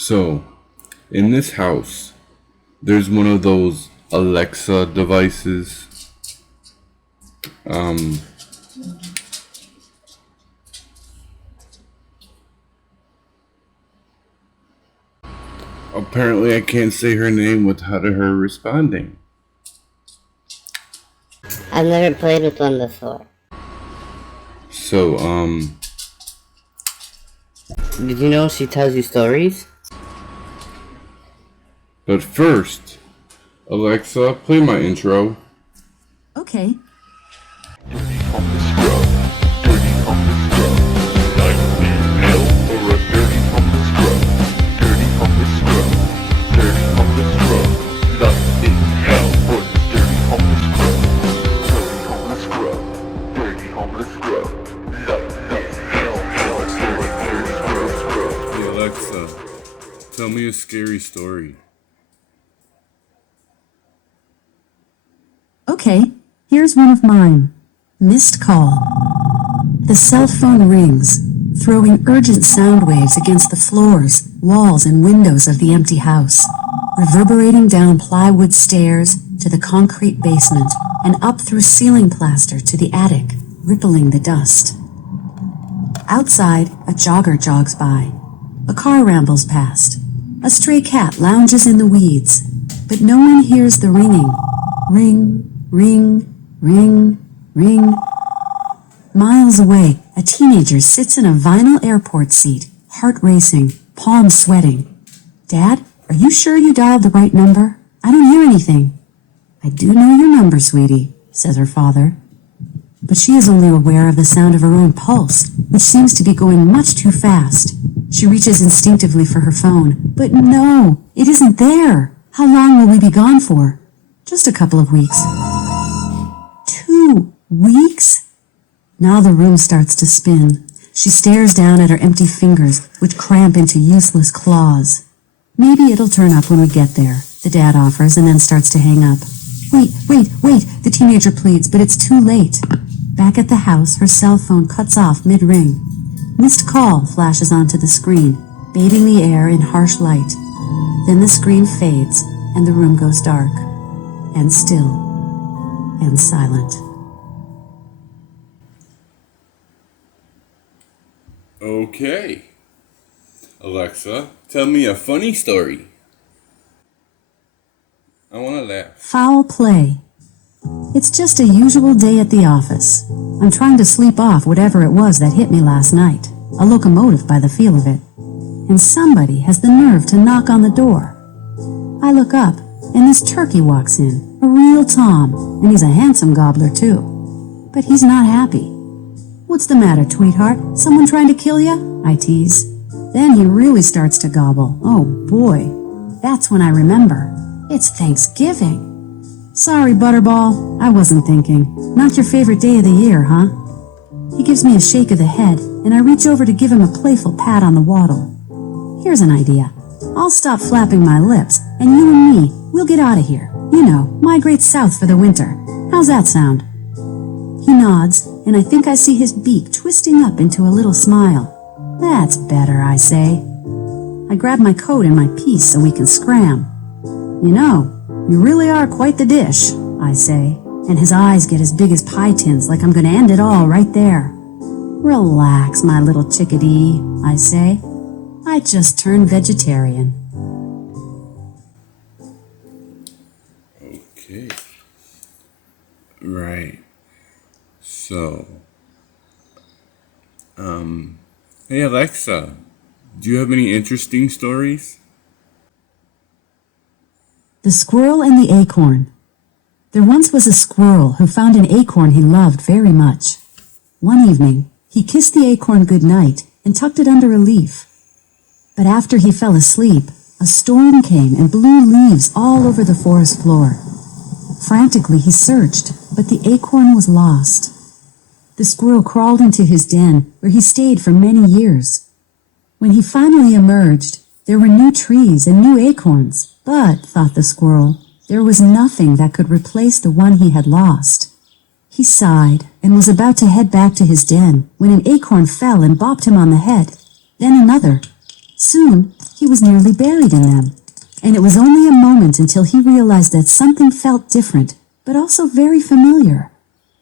So, in this house, there's one of those Alexa devices. Apparently I can't say her name without her responding. I've never played with one before. So, Did you know she tells you stories? but first, Alexa, play my intro. Okay. Hey Alexa, tell me a scary story. Okay, here's one of mine. Missed call. The cell phone rings, throwing urgent sound waves against the floors, walls, and windows of the empty house, reverberating down plywood stairs to the concrete basement and up through ceiling plaster to the attic, rippling the dust. Outside, a jogger jogs by. A car rambles past. A stray cat lounges in the weeds, but no one hears the ringing. Ring, ring, ring, ring. Miles away, a teenager sits in a vinyl airport seat, heart racing, palms sweating. Dad, are you sure you dialed the right number? I don't hear anything. I do know your number, sweetie, says her father. But she is only aware of the sound of her own pulse, which seems to be going much too fast. She reaches instinctively for her phone. But no, it isn't there. How long will we be gone for? Just a couple of weeks. 2 weeks? Now the room starts to spin. She stares down at her empty fingers, which cramp into useless claws. Maybe it'll turn up when we get there, the dad offers, and then starts to hang up. Wait, the teenager pleads, but it's too late. Back at the house, her cell phone cuts off mid-ring. Missed call flashes onto the screen, bathing the air in harsh light. Then the screen fades, and the room goes dark, and still, and silent. Okay. Alexa, tell me a funny story. I want to laugh. Foul play. It's just a usual day at the office. I'm trying to sleep off whatever it was that hit me last night. A locomotive by the feel of it. And somebody has the nerve to knock on the door. I look up, and this turkey walks in. A real Tom. And he's a handsome gobbler, too. But he's not happy. What's the matter, tweetheart? Someone trying to kill ya? I tease. Then he really starts to gobble. Oh, boy. That's when I remember. It's Thanksgiving. Sorry, Butterball. I wasn't thinking. Not your favorite day of the year, huh? He gives me a shake of the head, and I reach over to give him a playful pat on the waddle. Here's an idea. I'll stop flapping my lips, and you and me, we'll get out of here. You know, migrate south for the winter. How's that sound? He nods, and I think I see his beak twisting up into a little smile. That's better, I say. I grab my coat and my piece so we can scram. You know, you really are quite the dish, I say, and his eyes get as big as pie tins like I'm going to end it all right there. Relax, my little chickadee, I say. I just turned vegetarian. Okay. Right. So, hey Alexa, do you have any interesting stories? The Squirrel and the Acorn. There once was a squirrel who found an acorn he loved very much. One evening, he kissed the acorn good night and tucked it under a leaf. But after he fell asleep, a storm came and blew leaves all over the forest floor. Frantically he searched, but the acorn was lost. The squirrel crawled into his den, where he stayed for many years. When he finally emerged, there were new trees and new acorns, but, thought the squirrel, there was nothing that could replace the one he had lost. He sighed and was about to head back to his den when an acorn fell and bopped him on the head. Then another. Soon, he was nearly buried in them, and it was only a moment until he realized that something felt different, but also very familiar.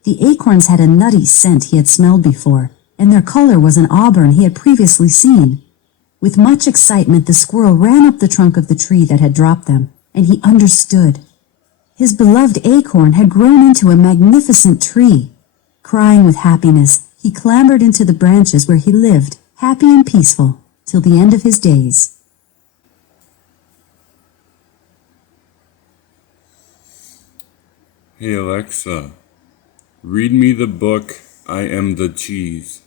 The acorns had a nutty scent he had smelled before, and their color was an auburn he had previously seen. With much excitement, the squirrel ran up the trunk of the tree that had dropped them, and he understood. His beloved acorn had grown into a magnificent tree. Crying with happiness, he clambered into the branches where he lived, happy and peaceful, till the end of his days. Hey Alexa, read me the book I Am the Cheese.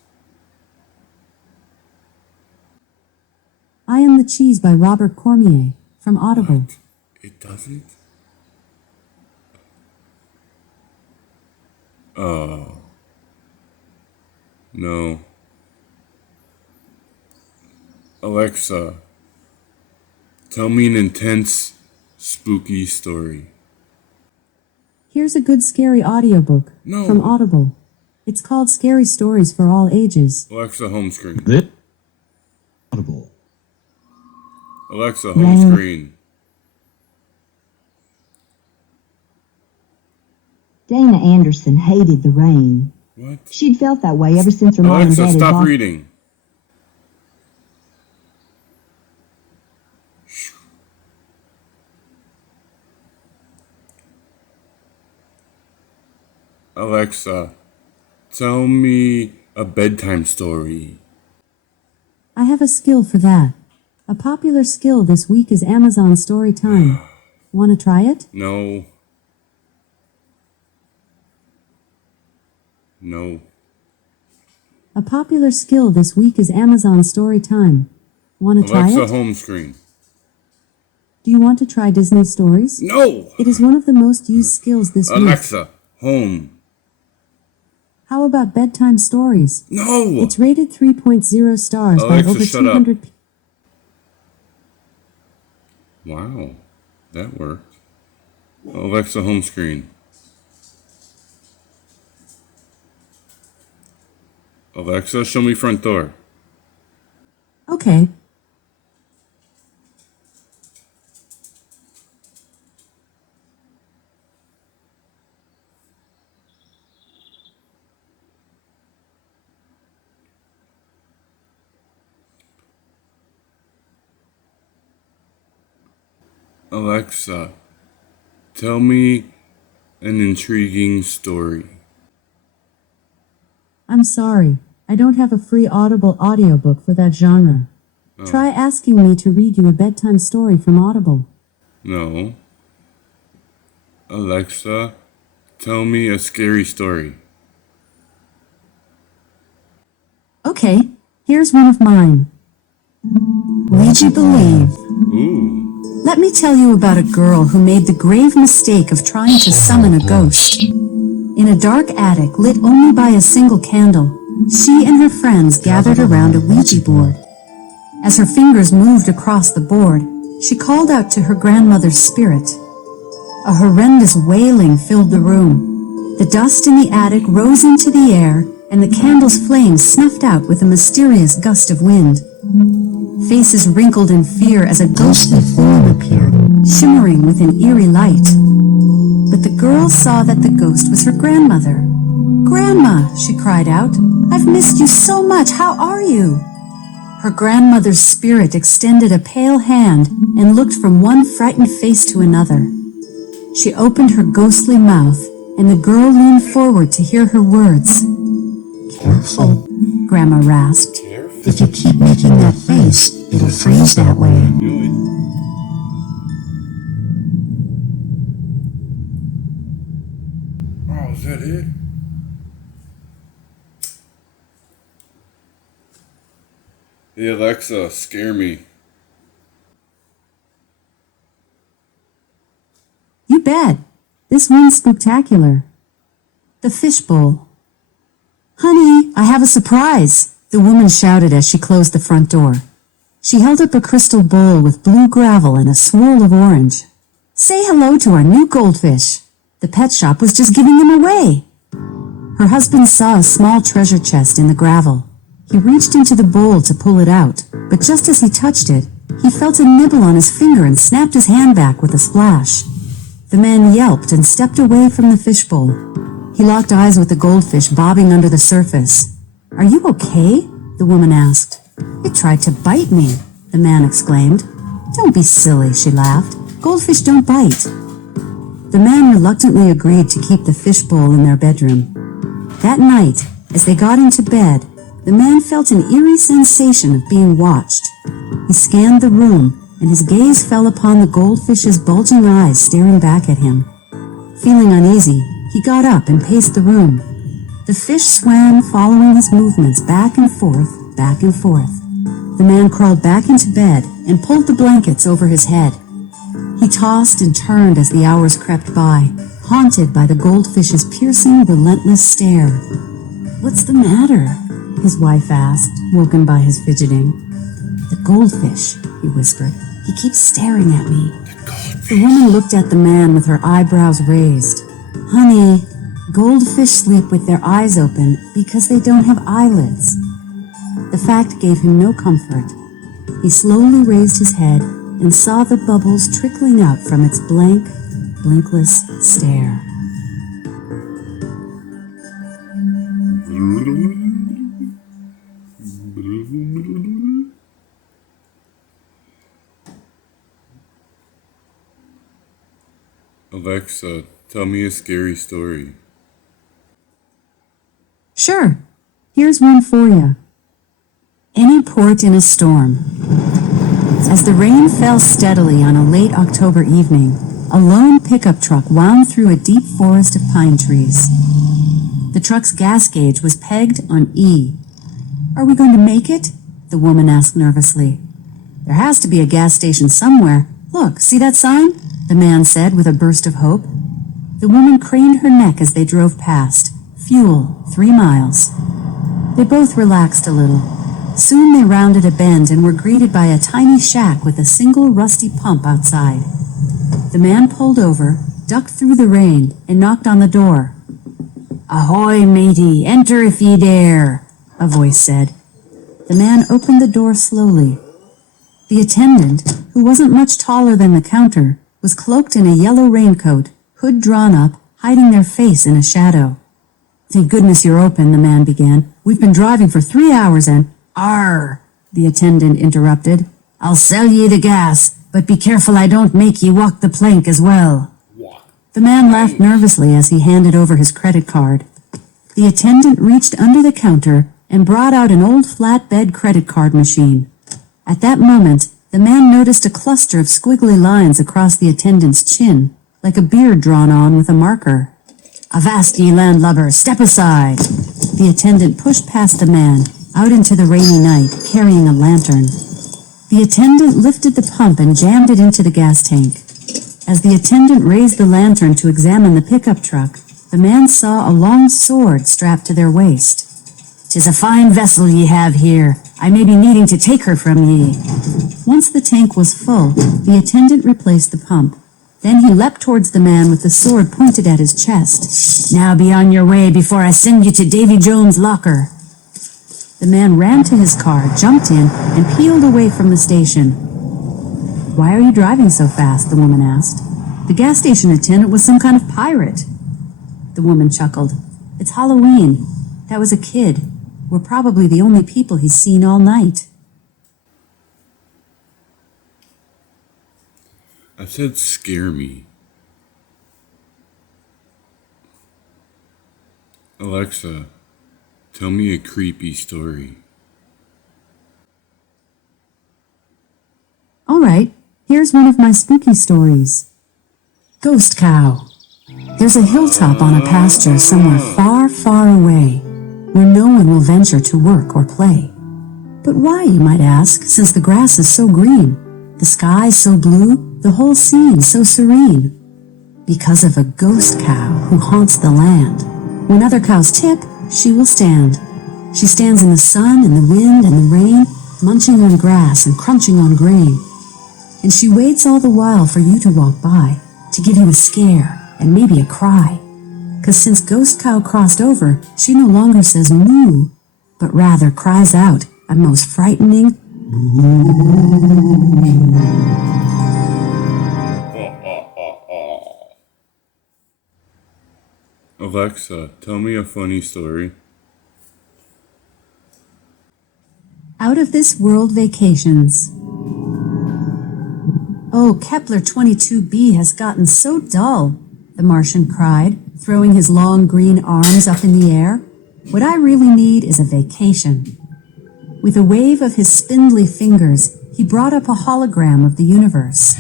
I Am the Cheese by Robert Cormier, from Audible. What? It doesn't? Oh. No. Alexa, tell me an intense, spooky story. Here's a good scary audiobook No. from Audible. It's called Scary Stories for All Ages. Alexa, home screen. Audible. Alexa, home screen. Dana Anderson hated the rain. What? She'd felt that way ever since her mom and Alexa, dad had stop lost. reading. Alexa, tell me a bedtime story. I have a skill for that. A popular skill this week is Amazon Story Time. Want to try it? No. No. A popular skill this week is Amazon Story Time. Want to try Alexa, it? home screen. Do you want to try Disney stories? No! It is one of the most used skills this week. Alexa, home. How about bedtime stories? No! It's rated 3.0 stars by Alexa, over shut up. 200 people. Wow, that worked. Alexa, home screen. Alexa, show me front door. Okay. Alexa, tell me an intriguing story. I'm sorry. I don't have a free Audible audiobook for that genre. Try asking me to read you a bedtime story from Audible. No. Alexa, tell me a scary story. Okay, here's one of mine. Would you believe? Ooh. Let me tell you about a girl who made the grave mistake of trying to summon a ghost. In a dark attic lit only by a single candle, she and her friends gathered around a Ouija board. As her fingers moved across the board, she called out to her grandmother's spirit. A horrendous wailing filled the room. The dust in the attic rose into the air, and the candle's flames snuffed out with a mysterious gust of wind. Faces wrinkled in fear as a ghostly form appeared, shimmering with an eerie light. But the girl saw that the ghost was her grandmother. "Grandma," she cried out, "I've missed you so much. How are you?" Her grandmother's spirit extended a pale hand and looked from one frightened face to another. She opened her ghostly mouth, and the girl leaned forward to hear her words. "Careful," Grandma rasped. "If you keep making that face, it'll freeze that way." Oh, is that it? Hey Alexa, scare me. You bet. This one's spectacular. The Fishbowl. "Honey, I have a surprise," the woman shouted as she closed the front door. She held up a crystal bowl with blue gravel and a swirl of orange. "Say hello to our new goldfish. The pet shop was just giving them away." Her husband saw a small treasure chest in the gravel. He reached into the bowl to pull it out, but just as he touched it, he felt a nibble on his finger and snapped his hand back with a splash. The man yelped and stepped away from the fishbowl. He locked eyes with the goldfish bobbing under the surface. "Are you okay?" the woman asked. "It tried to bite me," the man exclaimed. "Don't be silly," she laughed. "Goldfish don't bite." The man reluctantly agreed to keep the fishbowl in their bedroom. That night, as they got into bed, the man felt an eerie sensation of being watched. He scanned the room, and his gaze fell upon the goldfish's bulging eyes staring back at him. Feeling uneasy, he got up and paced the room. The fish swam, following his movements back and forth, back and forth. The man crawled back into bed and pulled the blankets over his head. He tossed and turned as the hours crept by, haunted by the goldfish's piercing, relentless stare. "What's the matter?" his wife asked, woken by his fidgeting. "The goldfish," he whispered. "He keeps staring at me." The woman looked at the man with her eyebrows raised. "Honey, goldfish sleep with their eyes open because they don't have eyelids." The fact gave him no comfort. He slowly raised his head and saw the bubbles trickling out from its blank, blinkless stare. Alexa, tell me a scary story. Sure, here's one for you. Any port in a storm. As the rain fell steadily on a late October evening, a lone pickup truck wound through a deep forest of pine trees. The truck's gas gauge was pegged on E. "Are we going to make it?" the woman asked nervously. "There has to be a gas station somewhere. Look, see that sign?" the man said with a burst of hope. The woman craned her neck as they drove past. Fuel, 3 miles. They both relaxed a little. Soon they rounded a bend and were greeted by a tiny shack with a single rusty pump outside. The man pulled over, ducked through the rain, and knocked on the door. "Ahoy, matey, enter if ye dare," a voice said. The man opened the door slowly. The attendant, who wasn't much taller than the counter, was cloaked in a yellow raincoat, hood drawn up, hiding their face in a shadow. "Thank goodness you're open," the man began. "We've been driving for 3 hours and—" "Arr," the attendant interrupted. "I'll sell ye the gas, but be careful I don't make ye walk the plank as well." The man laughed nervously as he handed over his credit card. The attendant reached under the counter and brought out an old flatbed credit card machine. At that moment, the man noticed a cluster of squiggly lines across the attendant's chin, like a beard drawn on with a marker. "Avast ye landlubber, step aside!" The attendant pushed past the man, out into the rainy night, carrying a lantern. The attendant lifted the pump and jammed it into the gas tank. As the attendant raised the lantern to examine the pickup truck, the man saw a long sword strapped to their waist. "'Tis a fine vessel ye have here. I may be needing to take her from ye." Once the tank was full, the attendant replaced the pump. Then he leapt towards the man with the sword pointed at his chest. "Now be on your way before I send you to Davy Jones' locker." The man ran to his car, jumped in, and peeled away from the station. "Why are you driving so fast?" the woman asked. "The gas station attendant was some kind of pirate." The woman chuckled. "It's Halloween. That was a kid. We're probably the only people he's seen all night." I said scare me. Alexa, tell me a creepy story. All right, here's one of my spooky stories. Ghost Cow. There's a hilltop on a pasture somewhere far, far away, where no one will venture to work or play. But why, you might ask, since the grass is so green, the sky so blue, the whole scene so serene? Because of a ghost cow who haunts the land. When other cows tip, she will stand. She stands in the sun and the wind and the rain, munching on grass and crunching on grain. And she waits all the while for you to walk by, to give you a scare and maybe a cry. 'Cause since Ghost Cow crossed over, she no longer says moo, but rather cries out a most frightening Alexa, tell me a funny story. out of this world vacations. Oh, Kepler 22b has gotten so dull, the Martian cried, throwing his long green arms up in the air. What I really need is a vacation. With a wave of his spindly fingers, he brought up a hologram of the universe.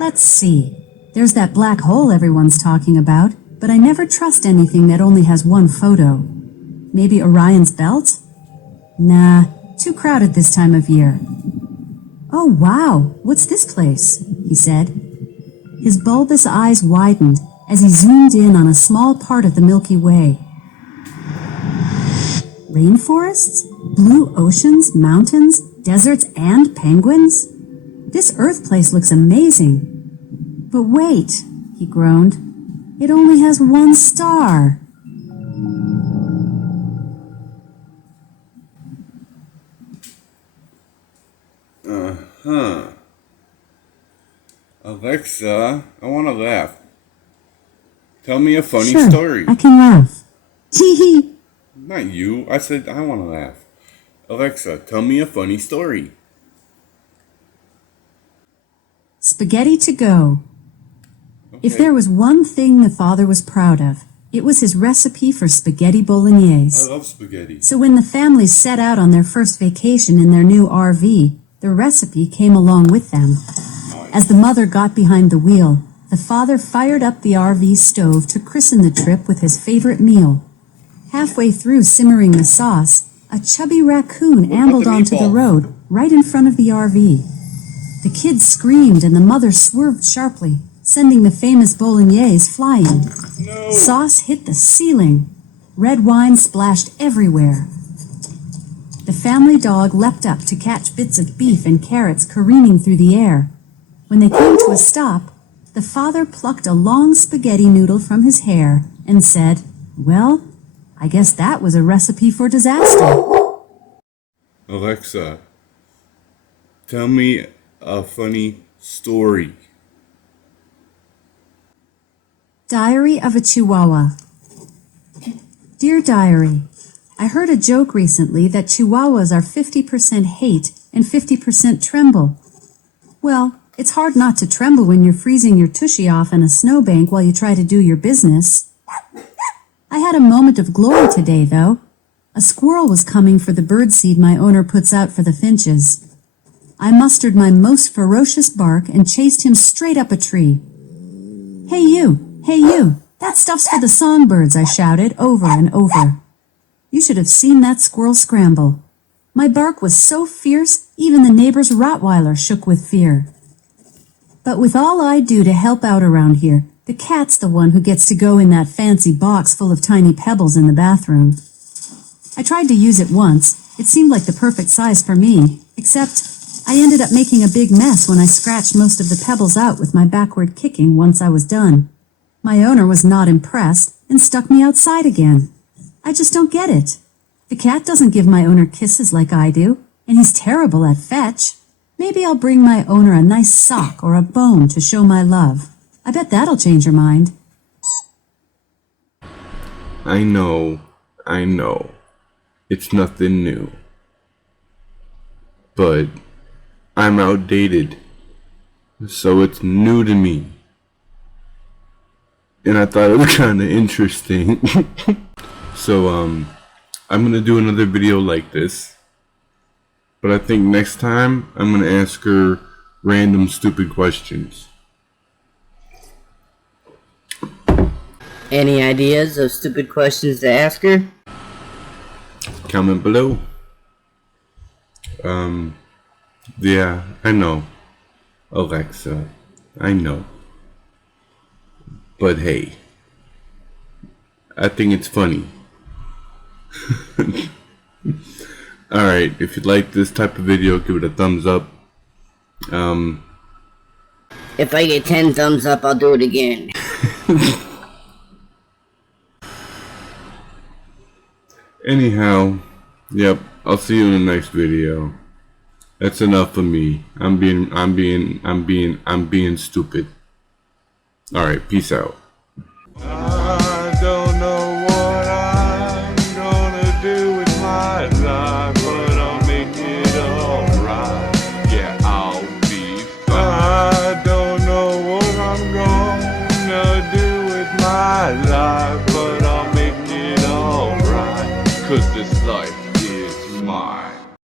Let's see. There's that black hole everyone's talking about, but I never trust anything that only has one photo. Maybe Orion's belt? Nah, too crowded this time of year. Oh, wow, what's this place? He said. His bulbous eyes widened as he zoomed in on a small part of the Milky Way. Rainforests? Blue oceans, mountains, deserts, and penguins? This Earth place looks amazing. But wait, he groaned. It only has one star. Alexa, I want to laugh. Tell me a funny Sure, story. I can laugh. Tee hee. Not you. I said I want to laugh. Alexa, tell me a funny story. Spaghetti to go. If Okay. there was one thing the father was proud of, it was his recipe for spaghetti I bolognese. love spaghetti. So when the family set out on their first vacation in their new RV, the recipe came along with them. As the mother got behind the wheel, the father fired up the RV stove to christen the trip with his favorite meal. Halfway through simmering the sauce, a chubby raccoon ambled the onto the meatball? road right in front of the RV. The kids screamed and the mother swerved sharply, sending the famous bolognese flying. No. Sauce hit the ceiling. Red wine splashed everywhere. The family dog leapt up to catch bits of beef and carrots careening through the air. When they came to a stop, the father plucked a long spaghetti noodle from his hair and said, "Well, I guess that was a recipe for disaster." Alexa, tell me a funny story. Diary of a Chihuahua. Dear Diary, I heard a joke recently that Chihuahuas are 50% hate and 50% tremble. Well, it's hard not to tremble when you're freezing your tushy off in a snowbank while you try to do your business. I had a moment of glory today, though. A squirrel was coming for the birdseed my owner puts out for the finches. I mustered my most ferocious bark and chased him straight up a tree. Hey you, that stuff's for the songbirds, I shouted over and over. You should have seen that squirrel scramble. My bark was so fierce, even the neighbor's Rottweiler shook with fear. But with all I do to help out around here, the cat's the one who gets to go in that fancy box full of tiny pebbles in the bathroom. I tried to use it once. It seemed like the perfect size for me, except I ended up making a big mess when I scratched most of the pebbles out with my backward kicking once I was done. My owner was not impressed and stuck me outside again. I just don't get it. The cat doesn't give my owner kisses like I do, and he's terrible at fetch. Maybe I'll bring my owner a nice sock or a bone to show my love. I bet that'll change her mind. I know. It's nothing new. But I'm outdated. So it's new to me. And I thought it was kind of interesting. So, I'm gonna do another video like this. But I think next time, I'm gonna ask her random stupid questions. Any ideas of stupid questions to ask her? Comment below. Yeah, I know. Alexa, I know. But hey, I think it's funny. Alright, if you like this type of video, give it a thumbs up. If I get 10 thumbs up, I'll do it again. Anyhow, yep, I'll see you in the next video. That's enough of me. I'm being stupid. Alright, peace out. I don't know what I'm gonna do with my life, but I'll make it alright. Yeah, I'll be fine. I don't know what I'm gonna do with my life, but I'll make it alright. 'Cause this life